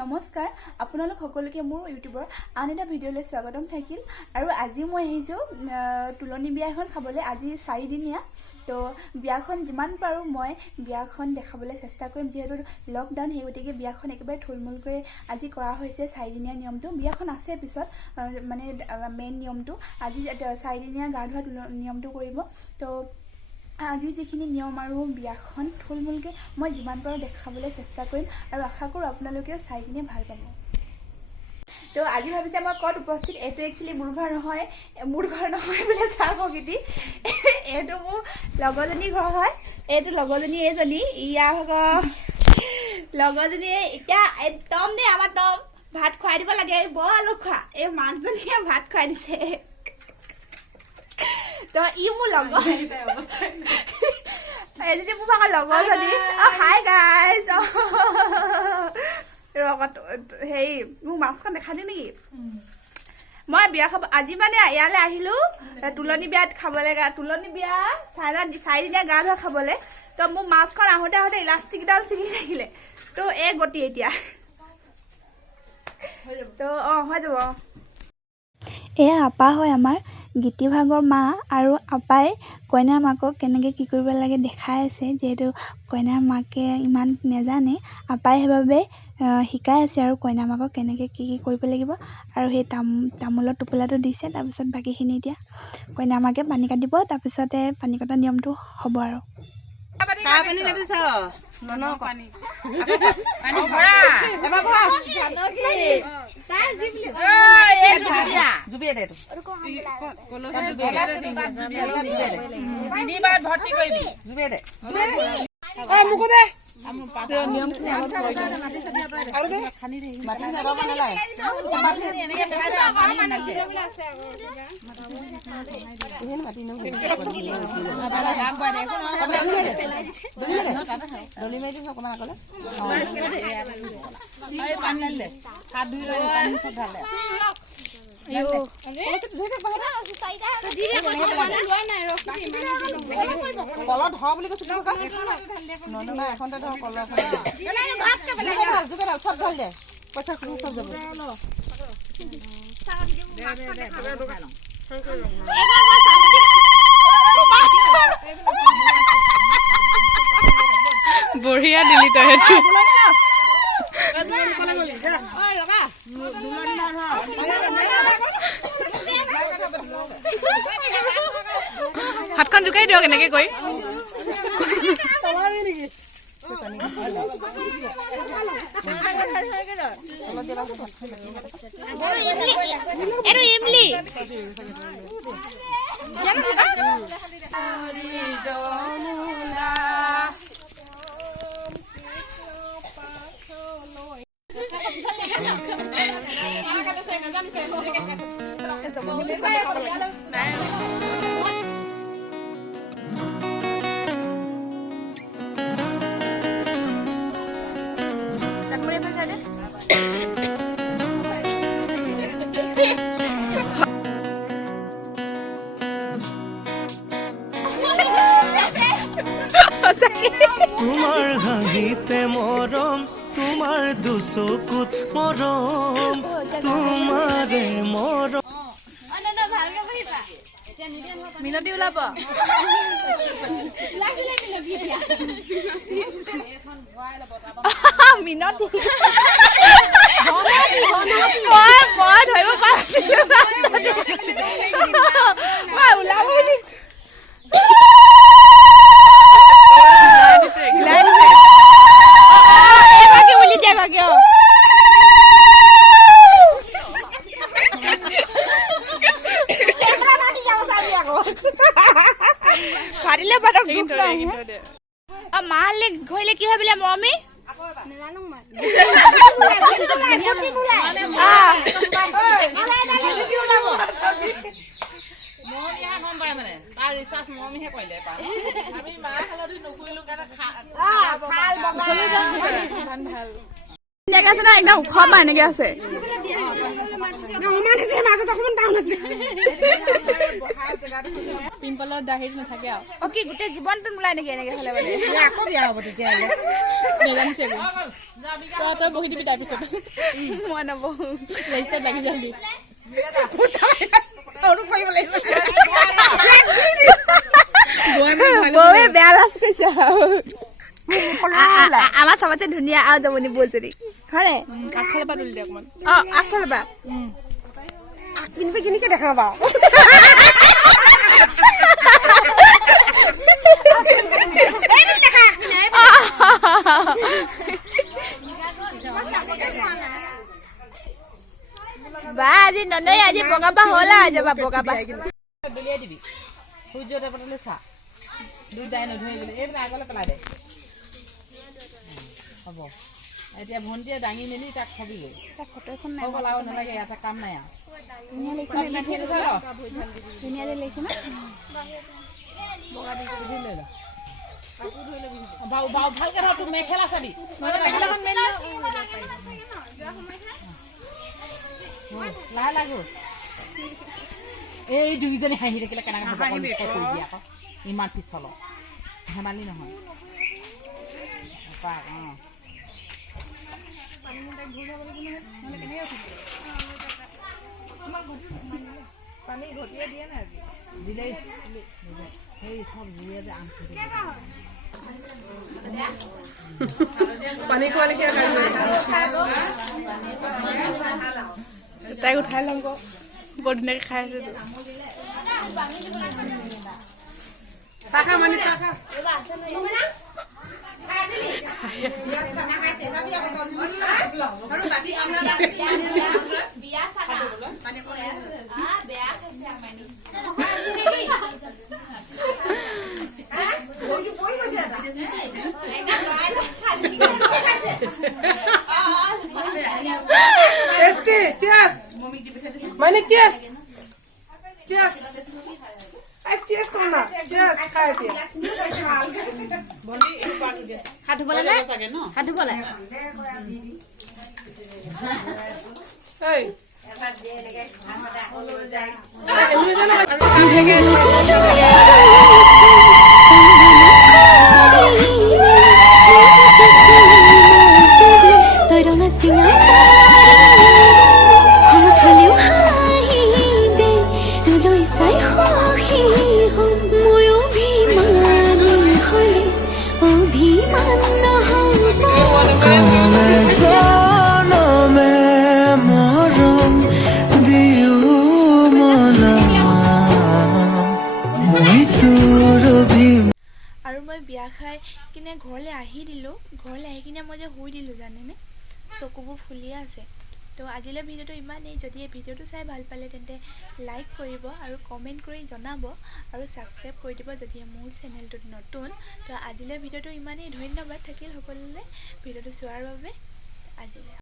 নমস্কাৰ আপোনালোক সকলোকে মোৰ ইউটিউবৰ আন এটা ভিডিঅ'লৈ স্বাগতম থাকিল আৰু আজি মই আহিছোঁ তুলনি বিয়া এখন খাবলৈ আজি 4 দিনীয়া তো বিয়াখন যিমান পাৰো মই বিয়াখন দেখাবলৈ চেষ্টা কৰিম যেহেতু লকডাউন সেই গতিকে বিয়াখন একেবাৰে থুলমূলকৈ আজি কৰা হৈছে 4 দিনীয়া নিয়মটো বিয়াখন আছে পিছত মানে মেইন নিয়মটো আজি 4 দিনীয়া গা ধোৱা নিয়মটো কৰিব তো আজি যিখিনি নিয়ম আৰু বিয়াখন থুলমূলকৈ মই যিমান পাৰো দেখাবলৈ চেষ্টা কৰিম আৰু আশা কৰোঁ আপোনালোকেও চাই কিনে ভাল পাব তো আজি ভাবিছে মই ক'ত উপস্থিত এইটো একচুৱেলি মোৰ ঘৰ নহয় বোলে চাহ প্ৰকৃতি এইটো মোৰ লগৰজনী ঘৰ হয় এইটো লগৰজনী এইজনী ইয়া ভাগ লগৰজনীয়ে এতিয়া একদম নে আমাৰ টম ভাত খুৱাই দিব লাগে বৰ আলু খোৱা এই মাকজনীয়ে ভাত খুৱাই দিছে তো ই মোৰ লগৰ এজনী মোৰ ভাগৰ লগৰজনী হাই গাইজ হেৰি মোক মাছখন দেখা দি নেকি মই বিয়া খাব আজি মানে ইয়ালৈ আহিলোঁ তুলনি বিয়াত খাবলৈ তুলনি বিয়া 4 দিনীয়া গা ধোৱা খাবলৈ তো মোৰ মাছখন আহোঁতে ইলাষ্টিকডাল ছিঙি থাকিলে তো এই গতি এতিয়া তো হৈ যাব এয়া আপা হয় আমাৰ গীতিভাগৰ মা আৰু আপাই কইনাৰ মাকক কেনেকৈ কি কৰিব লাগে দেখাই আছে যিহেতু কইনাৰ মাকে ইমান নেজানে আপাই সেইবাবে শিকাই আছে আৰু কইনাৰ মাকক কেনেকৈ কি কৰিব লাগিব আৰু সেই তামোলৰ টোপোলাটো দিছে তাৰপিছত বাকীখিনি এতিয়া কইনাৰ মাকে পানী কাটিব তাৰপিছতে পানী কটা নিয়মটো হ'ব আৰু পানী কাটিছ কলত ধৰ বুলি কৈছো এখনতে ধৰ কলৰ চব ধৰি দে পইচা চব যাব বঢ়িয়া দিলি তই হাতখন জোকাই দিয়ক এনেকে কৈ তোমাৰ হাঁহিতে মৰম তোমাৰ দুচকুত মৰম তোমাৰে মৰম মিনতি ওলাব মিনতি মই ধৰিব পাৰিছিলো মই ওলাব বুলি মালে ঘৰিলে কি হয় বোলে মৰমী একদম ওখ এনেকে আছে পিম্পলৰ দাঢ়িত নাথাকে আৰু অ কি গোটেই জীৱনটো নোলাই নেকি এনেকে হ'লে মানে আকৌ বিয়া হ'ব তেতিয়াহ'লে নেজানিছে একো তই বহি দিবি তাৰপিছত মই নবহো ৰেজিষ্টাৰত লাগি যাবি সৰু কৰিব লাগিব বৌৱে বেয়া লাজ কৰিছে আমাৰ চবতে ধুনীয়া আৰু জমনি বৌজনী হয়নে আগফালৰ পৰা তুলি দে অকণমান অ আগফালৰ পৰা কিন্তু কেনেকৈ দেখাবা বা আজি ননৈ আজি বগাবা হ'ল আৰু যাবা বগাবা দলিয়াই দিবি সূৰ্য দেৱতালৈ চা দুইটাই নধৰি বোলে এইবিলাক আগলৈ পেলাই দে হ'ব এতিয়া ভণ্টিয়ে দাঙি মেলি তাক থবিগৈ ফটো এখন হৈ গ'ল আৰু নালাগে ইয়াতে কাম নাই আৰু ধুনীয়া যে লাগিছে ন ভালকে ধৰ তোৰ মেখেলা চাবি লাহে লাহে এই দুইজনী হাঁহি থাকিলে কেনেকৈ হ'ব কৰি দিয়া আকৌ ইমান পিছল ধেমালি নহয় দিলেই সেই চব জুয়ে যে আম পানী খোৱা নেকি তাইক উঠাই ল'ম আকৌ বৰ ধুনীয়াকৈ খাই আছে চাহ খা মানে চাহ খা Cheers! Money, cheers! Cheers! Cheers, come on. Cheers, খাই দিয়া। হাত ধুবলৈ নাই হাত ধুবলৈ Hey. আৰু মই বিয়া খাই কিনে ঘৰলৈ আহি দিলোঁ ঘৰলৈ আহি কিনে মই যে শুই দিলোঁ জানেনে চকুবোৰ ফুলিয়ে আছে তো আজিলৈ ভিডিঅ'টো ইমানেই যদি এই ভিডিঅ'টো চাই ভাল পালে তেন্তে লাইক কৰিব আৰু কমেণ্ট কৰি জনাব আৰু ছাবস্ক্ৰাইব কৰি দিব যদি মোৰ চেনেলটোত নতুন তো আজিলৈ ভিডিঅ'টো ইমানেই ধন্যবাদ থাকিল সকলোলৈ ভিডিঅ'টো চোৱাৰ বাবে আজিলৈ